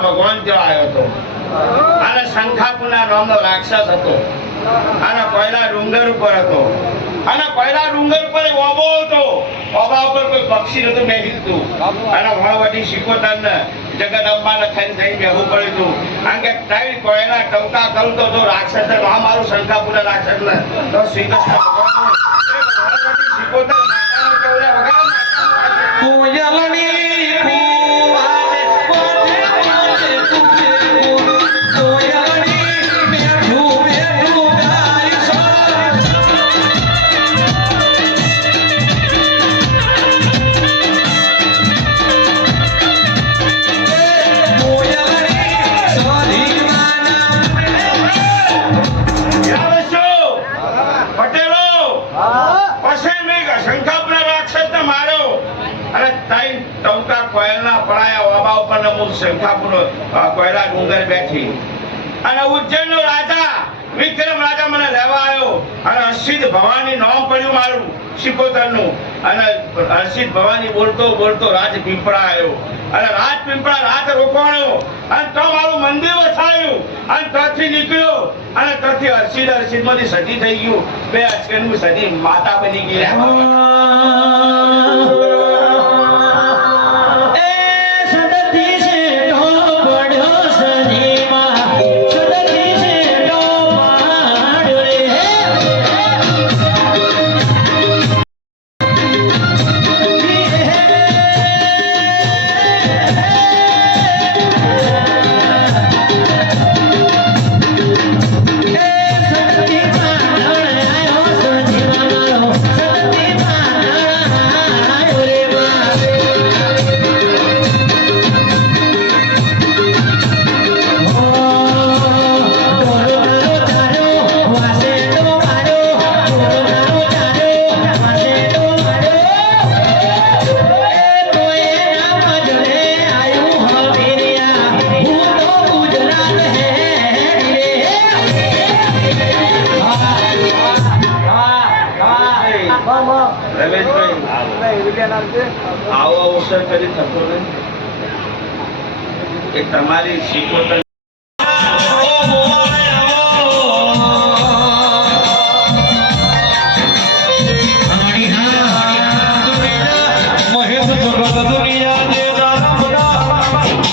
ભગવાન ત્યાં આવ્યો હતો અને શંખાપુરના નામનો રાક્ષસ હતો અને કોયલા ડુંગર ઉપર હતો અને કોયલા ડુંગર ઉપર ઓબો હતો ઓબા ઉપર કોઈ પક્ષી નતું બેસીતું અને વણવટી શિકોતરને જગદંબાને થઈને જઈ બેહવું પડ્યું હતું કારણ કે ત્રણ કોયલા ટંકા કરતો હતો રાક્ષસ નામ મારું શંખાપુરના રાક્ષસ ને તો શ્રી કૃષ્ણ ભગવાન વણવટી શિકોતર માતાનો ચૌરા વગર કોયલની કોયલા ડુંગર બેઠી અને ઉજ્જૈન નો રાજા વિક્રમ રાજા મને લેવા આવ્યો અને હર્ષિત ભવાની નામ પડ્યું મારું શિકોતર નું અને હર્ષિત ભવાની બોલતો બોલતો રાજ પીપળા આવ્યો અને રાજ પીપળા રાત રોકાણ્યો અને તો મારું મંદિર વસાવ્યું અને ત્યાંથી નીકળ્યો અને ત્યાંથી હર્ષિત માંથી સતી થઈ ગયું બે અચકનનું સતી માતા બની ગયા આવો અવસર કરી શકો ને એ તમારી શિકોતર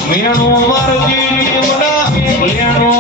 મેણો મારજી લેણો